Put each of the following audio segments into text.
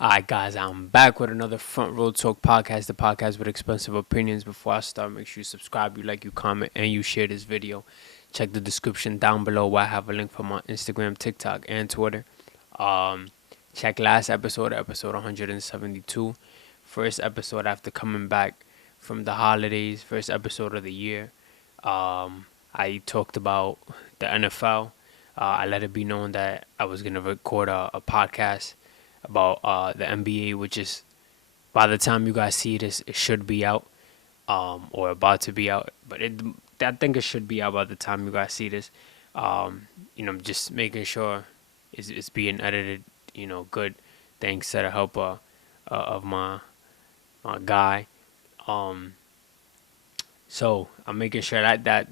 Alright, guys, I'm back with another Front Row Talk podcast, the podcast with expensive opinions. Before I start, make sure you subscribe, you like, you comment, and you share this video. Check the description down below where I have a link for my Instagram, TikTok, and Twitter. Um, Check last episode, episode 172. First episode after coming back from the holidays, first episode of the year. I talked about the NFL. I let it be known that I was going to record a podcast about the NBA, which is by the time you guys see this, it should be out, or about to be out. But I think it should be out by the time you guys see this. Just making sure it's being edited, good. Thanks to the help of my guy. Um, so I'm making sure that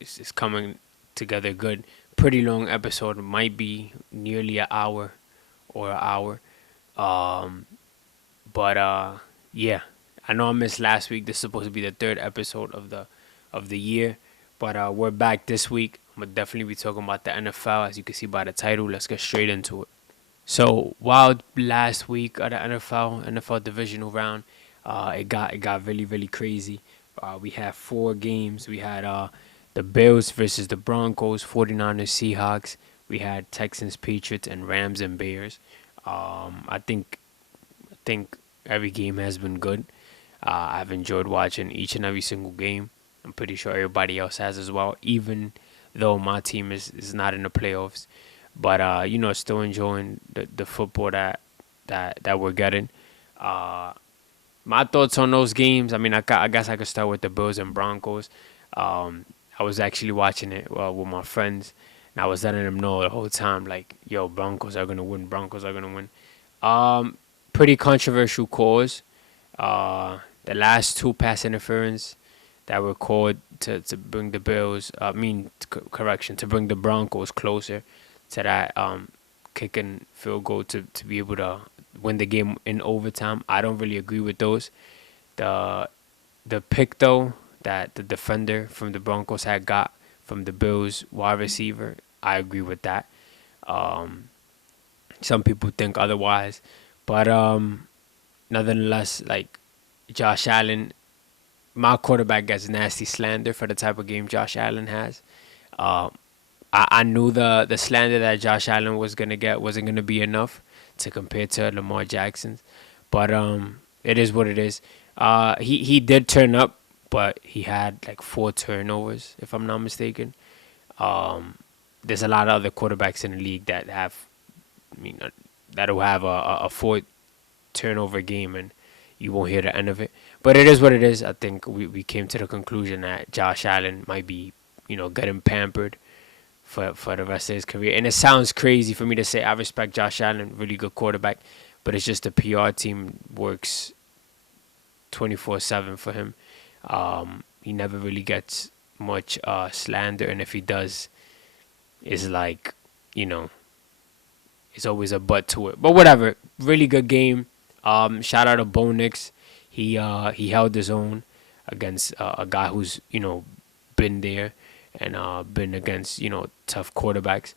it's coming together good. Pretty long episode, might be nearly an hour or an hour. Um, but yeah, I know I missed last week. This is supposed to be the third episode of the year, but we're back this week. I'm gonna definitely be talking about the NFL, as you can see by the title. Let's get straight into it. So wild last week of the NFL divisional round, it got really crazy. We had four games. We had the Bills versus the Broncos, 49ers, Seahawks. We had Texans, Patriots, and Rams and Bears. I think every game has been good. I've enjoyed watching each and every single game. I'm pretty sure everybody else has as well, even though my team is not in the playoffs. But still enjoying the football that we're getting. Uh, my thoughts on those games. I mean, I guess I could start with the Bills and Broncos. I was actually watching it with my friends, and I was letting them know the whole time, like, yo, Broncos are gonna win. Broncos are gonna win. Pretty controversial calls. The last two pass interference that were called to bring the Bills, correction, to bring the Broncos closer to that kicking field goal to be able to win the game in overtime. I don't really agree with those. The the pick though that the defender from the Broncos had got from the Bills wide receiver, I agree with that. Um, some people think otherwise, but nonetheless, like Josh Allen, my quarterback gets nasty slander for the type of game Josh Allen has. Uh, I knew the slander that Josh Allen was gonna get wasn't gonna be enough to compare to Lamar Jackson's, but it is what it is. He did turn up, but he had like four turnovers, if I'm not mistaken. Um, there's a lot of other quarterbacks in the league that have, that'll have a four turnover game, and you won't hear the end of it. But it is what it is. I think we came to the conclusion that Josh Allen might be, getting pampered for the rest of his career. And it sounds crazy for me to say I respect Josh Allen, really good quarterback, but it's just the PR team works 24/7 for him. He never really gets much slander, and if he does, it's like, you know, it's always a butt to it. But whatever, really good game. Shout out to Bo Nix. He held his own against a guy who's been there and been against tough quarterbacks.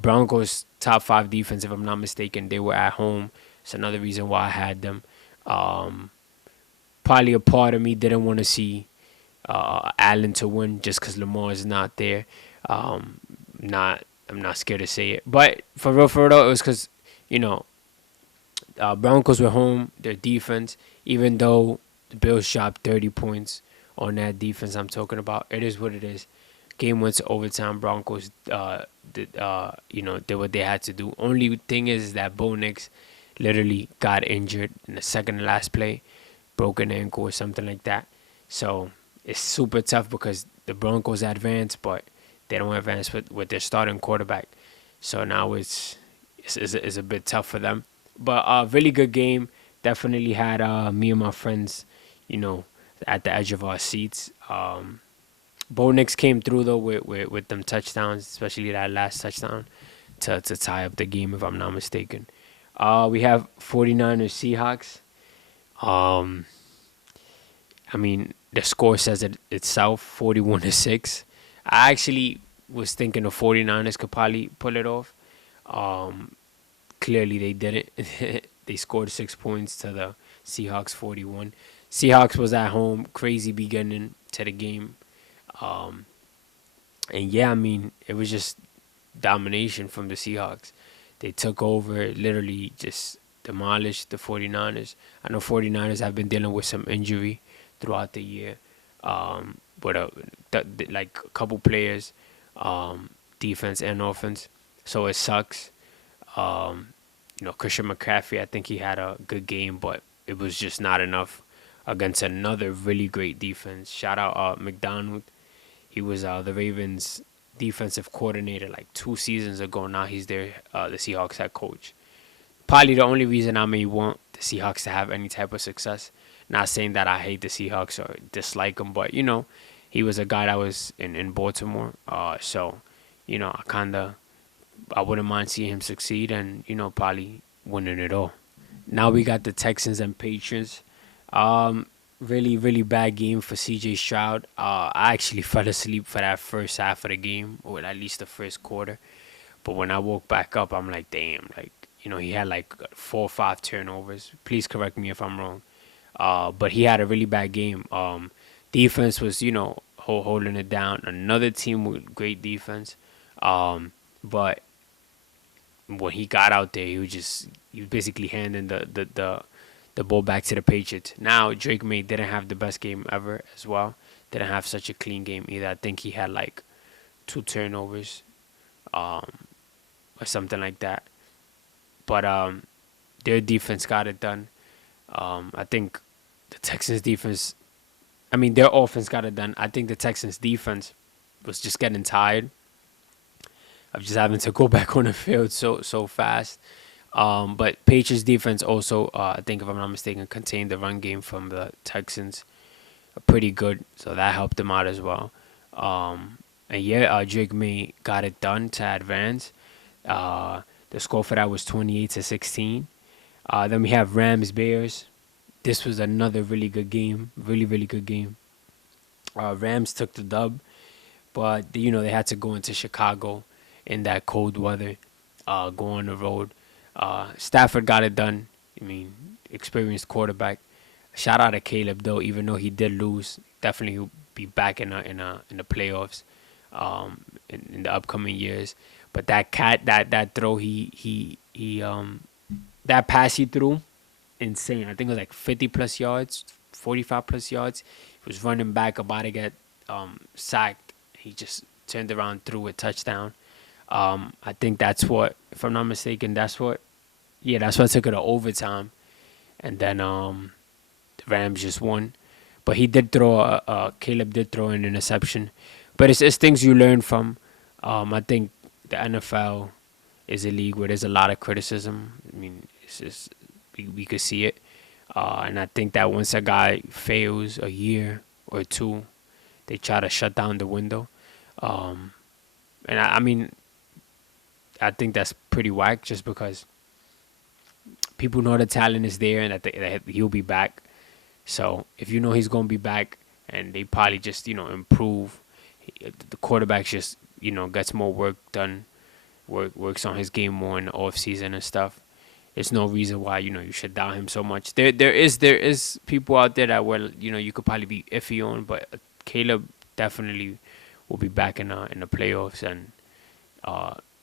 Broncos top five defense, if I'm not mistaken, they were at home. It's another reason why I had them. Um, Probably a part of me didn't want to see Allen to win just because Lamar is not there. Um, not I'm not scared to say it, but for real though, it was because you know Broncos were home. Their defense, even though the Bills shot 30 points on that defense, I'm talking about. It is what it is. Game went to overtime. Broncos did what they had to do. Only thing is that Bo Nix literally got injured in the second to last play, broken ankle or something like that. So it's super tough because the Broncos advance, but they don't advance with their starting quarterback. So now it's a bit tough for them. But really good game. Definitely had me and my friends, you know, at the edge of our seats. Bo Nix came through though with them touchdowns, especially that last touchdown to tie up the game, if I'm not mistaken. We have 49ers Seahawks. Um, the score says it itself, 41-6. I actually was thinking the 49ers could probably pull it off. Um, clearly they didn't. They scored 6 points to the Seahawks 41. Seahawks was at home, crazy beginning to the game. Um, and yeah, I mean, it was just domination from the Seahawks. They took over, literally just demolished the 49ers. I know 49ers have been dealing with some injury throughout the year. But like a couple players, defense and offense. So it sucks. Um, Christian McCaffrey, I think he had a good game, but it was just not enough against another really great defense. Shout out McDonald. He was the Ravens defensive coordinator like 2 seasons ago. Now he's the Seahawks head coach. Probably the only reason I may want the Seahawks to have any type of success. Not saying that I hate the Seahawks or dislike them, but he was a guy that was in Baltimore. So I wouldn't mind seeing him succeed and probably winning it all. Now we got the Texans and Patriots. Really, really bad game for C.J. Stroud. I actually fell asleep for that first half of the game, or at least the first quarter. But when I woke back up, I'm like, damn, like, he had like 4 or 5 turnovers. Please correct me if I'm wrong. But he had a really bad game. Defense was, holding it down. Another team with great defense. But when he got out there, he was basically handing the ball back to the Patriots. Now Drake May didn't have the best game ever as well. Didn't have such a clean game either. I think he had like 2 turnovers, or something like that. But their defense got it done. I think the Texans defense. I mean, their offense got it done. I think the Texans defense was just getting tired of just having to go back on the field so fast. But Patriots defense also, I think if I'm not mistaken, contained the run game from the Texans pretty good, so that helped them out as well. And yeah, Drake May got it done to advance. The score for that was 28-16. Then we have Rams Bears. This was another really good game, really really good game. Rams took the dub, but they had to go into Chicago in that cold weather, go on the road. Stafford got it done. I mean, experienced quarterback. Shout out to Caleb though, even though he did lose. Definitely he'll be back in the playoffs, in the upcoming years. But that throw that pass he threw, insane. I think it was like 50 plus yards, 45 plus yards. He was running back about to get sacked. He just turned around, threw a touchdown. I think that's what, if I'm not mistaken, that's what took it to overtime. And then the Rams just won. But he did Caleb did throw an interception. But it's things you learn from. I think the NFL is a league where there's a lot of criticism. I mean, it's just, we could see it. And I think that once a guy fails a year or two, they try to shut down the window. And I mean, I think that's pretty whack just because people know the talent is there and that he'll be back. So if you know he's going to be back and they probably just, improve, the quarterback just, gets more work done, works on his game more in the off season and stuff. There's no reason why, you should doubt him so much. There is people out there that you could probably be iffy on, but Caleb definitely will be back in the playoffs and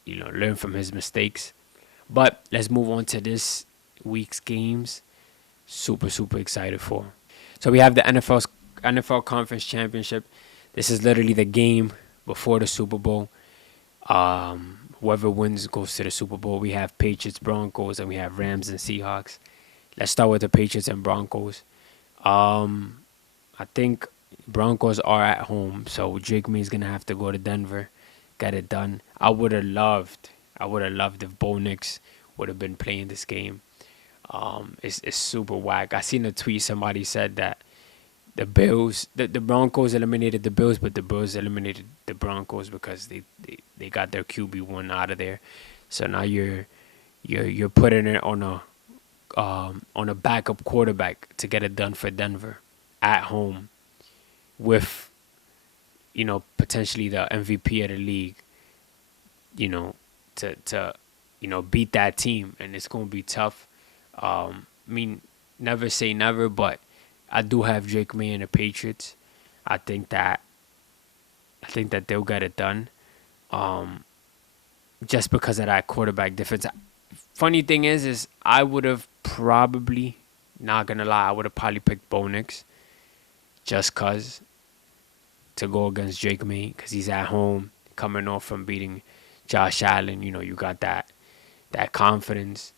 learn from his mistakes. But let's move on to this week's games. Super, super excited for. So we have the NFL Conference Championship. This is literally the game before the Super Bowl. Whoever wins goes to the Super Bowl. We have Patriots, Broncos, and we have Rams and Seahawks. Let's start with the Patriots and Broncos. I think Broncos are at home, so Drake May is gonna have to go to Denver, get it done. I would have loved if Bo Nix would have been playing this game. It's super whack. I seen a tweet, somebody said that the Broncos eliminated the Bills, but the Bills eliminated the Broncos because they got their QB1 out of there. So now you're putting it on a backup quarterback to get it done for Denver at home with potentially the MVP of the league, to beat that team, and it's gonna be tough. I mean, never say never, but I do have Drake May and the Patriots. I think that I think that they'll get it done. Um, just because of that quarterback difference. Funny thing is I would have probably, not gonna lie, I would have probably picked Bo Nix just cause to go against Drake May because he's at home, coming off from beating Josh Allen. You got that confidence,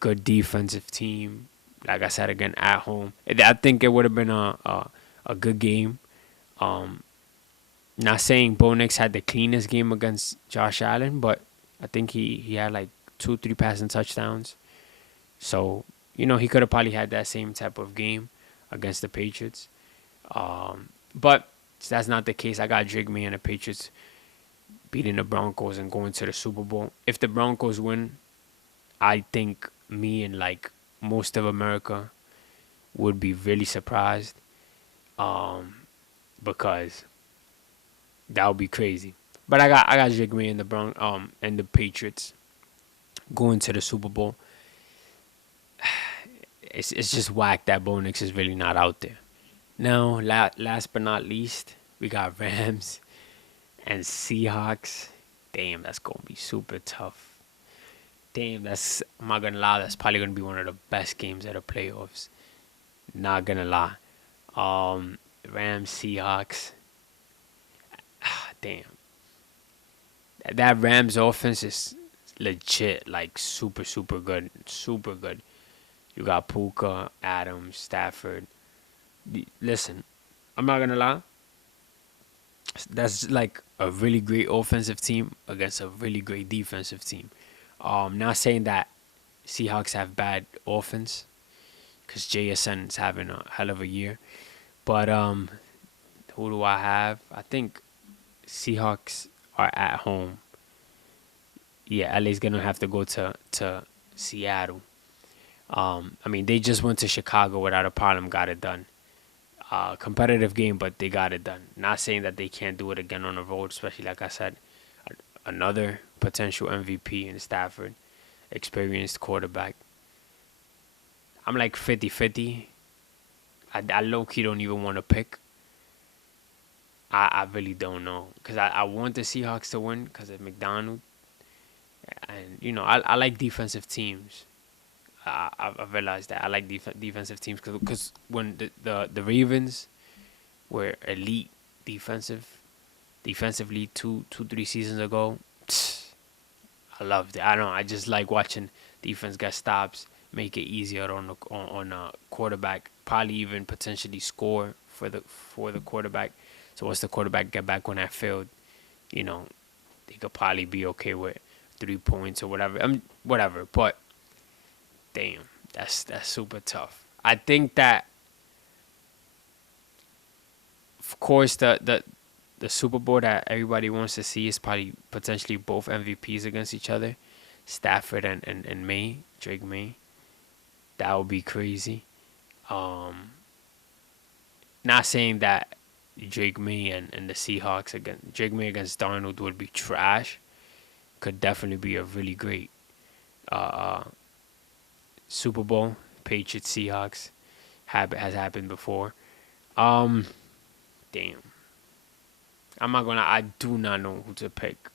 good defensive team. Like I said again, at home. I think it would have been a good game. Um, Not saying Bo Nix had the cleanest game against Josh Allen, but I think he had like 2, 3 passing touchdowns. So, he could have probably had that same type of game against the Patriots. But that's not the case. I got Drake May and the Patriots beating the Broncos and going to the Super Bowl. If the Broncos win, I think me and like most of America would be really surprised, because that would be crazy. But I got Drake May and and the Patriots going to the Super Bowl. It's just whack that Bo Nix is really not out there. Now, last but not least, we got Rams and Seahawks. Damn, that's gonna be super tough. Damn, I'm not gonna lie, that's probably gonna be one of the best games of the playoffs. Not gonna lie. Rams, Seahawks. Damn. That Rams offense is legit, like super, super good. Super good. You got Puka, Adams, Stafford. Listen, I'm not gonna lie. That's like a really great offensive team against a really great defensive team. Not saying that Seahawks have bad offense, because JSN's having a hell of a year. But who do I have? I think Seahawks are at home. Yeah, LA's gonna have to go to Seattle. I mean, they just went to Chicago without a problem, got it done. Competitive game, but they got it done. Not saying that they can't do it again on the road, especially like I said, another potential MVP in Stafford, experienced quarterback. I'm like 50-50. I low-key don't even want to pick. I really don't know. Because I want the Seahawks to win because of McDonald. And, I like defensive teams. I've realized that I like defensive teams because when the Ravens were elite defensively 3 seasons ago, I loved it. I don't know. I just like watching defense get stops, make it easier on a quarterback, probably even potentially score for the quarterback. So once the quarterback get back on that field, they could probably be okay with 3 points or whatever. Whatever, but. Damn, that's super tough. I think that, of course, the Super Bowl that everybody wants to see is probably potentially both MVPs against each other, Stafford and May, Drake May. That would be crazy. Not saying that Drake May and the Seahawks against Drake May against Darnold would be trash. Could definitely be a really great Super Bowl, Patriots, Seahawks, has happened before. Damn. I'm not gonna. I do not know who to pick.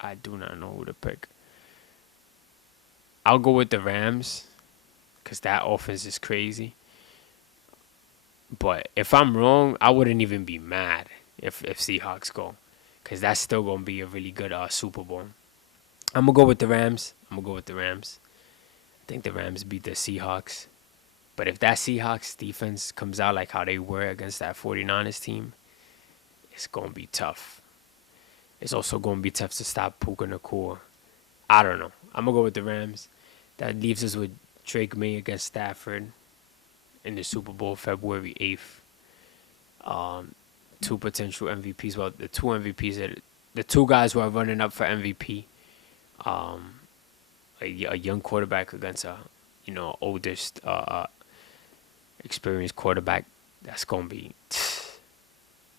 I'll go with the Rams, because that offense is crazy. But if I'm wrong, I wouldn't even be mad if Seahawks go, because that's still gonna be a really good Super Bowl. I'm gonna go with the Rams. I think the Rams beat the Seahawks. But if that Seahawks defense comes out like how they were against that 49ers team, it's going to be tough. It's also going to be tough to stop Puka Nacua. I don't know. I'm going to go with the Rams. That leaves us with Drake May against Stafford in the Super Bowl February 8th. 2 potential MVPs. Well, the 2 MVPs, the 2 guys who are running up for MVP. A young quarterback against a oldest experienced quarterback. That's gonna be.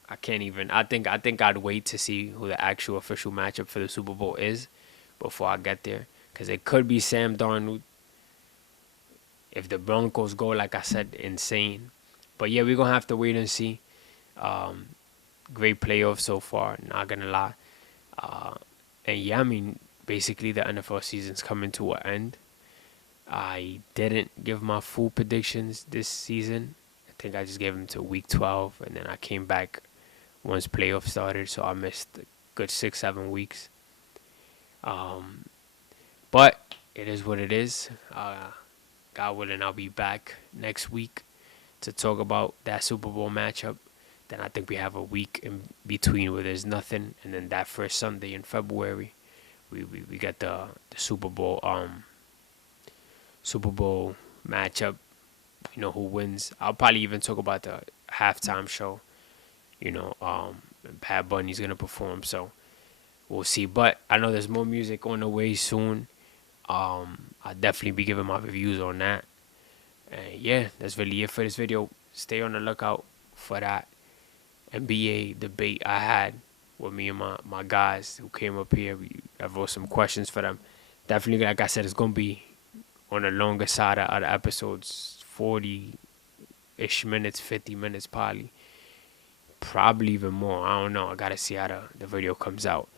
I can't even. I think I'd wait to see who the actual official matchup for the Super Bowl is, before I get there, because it could be Sam Darnold if the Broncos go, like I said, insane. But yeah, we're gonna have to wait and see. Um, Great playoffs so far, not gonna lie. Uh, and yeah, I mean, basically the NFL season's coming to an end. I didn't give my full predictions this season. I think I just gave them to week 12, and then I came back once playoffs started, so I missed a good 6, 7 weeks. Um, but it is what it is. God willing, I'll be back next week to talk about that Super Bowl matchup. Then I think we have a week in between where there's nothing, and then that first Sunday in February, we got the Super Bowl matchup. You know who wins. I'll probably even talk about the halftime show. You know, Bad Bunny's gonna perform, so we'll see. But I know there's more music on the way soon. I'll definitely be giving my reviews on that. And yeah, that's really it for this video. Stay on the lookout for that NBA debate I had with me and my guys who came up here. I wrote some questions for them. Definitely, like I said, it's going to be on the longer side of the episodes, 40-ish minutes, 50 minutes probably. Probably even more. I don't know. I got to see how the video comes out.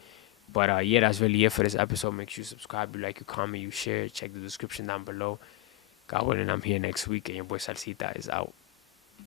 But yeah, that's really it for this episode. Make sure you subscribe, you like, you comment, you share. Check the description down below. God willing, I'm here next week, and your boy Salcita is out.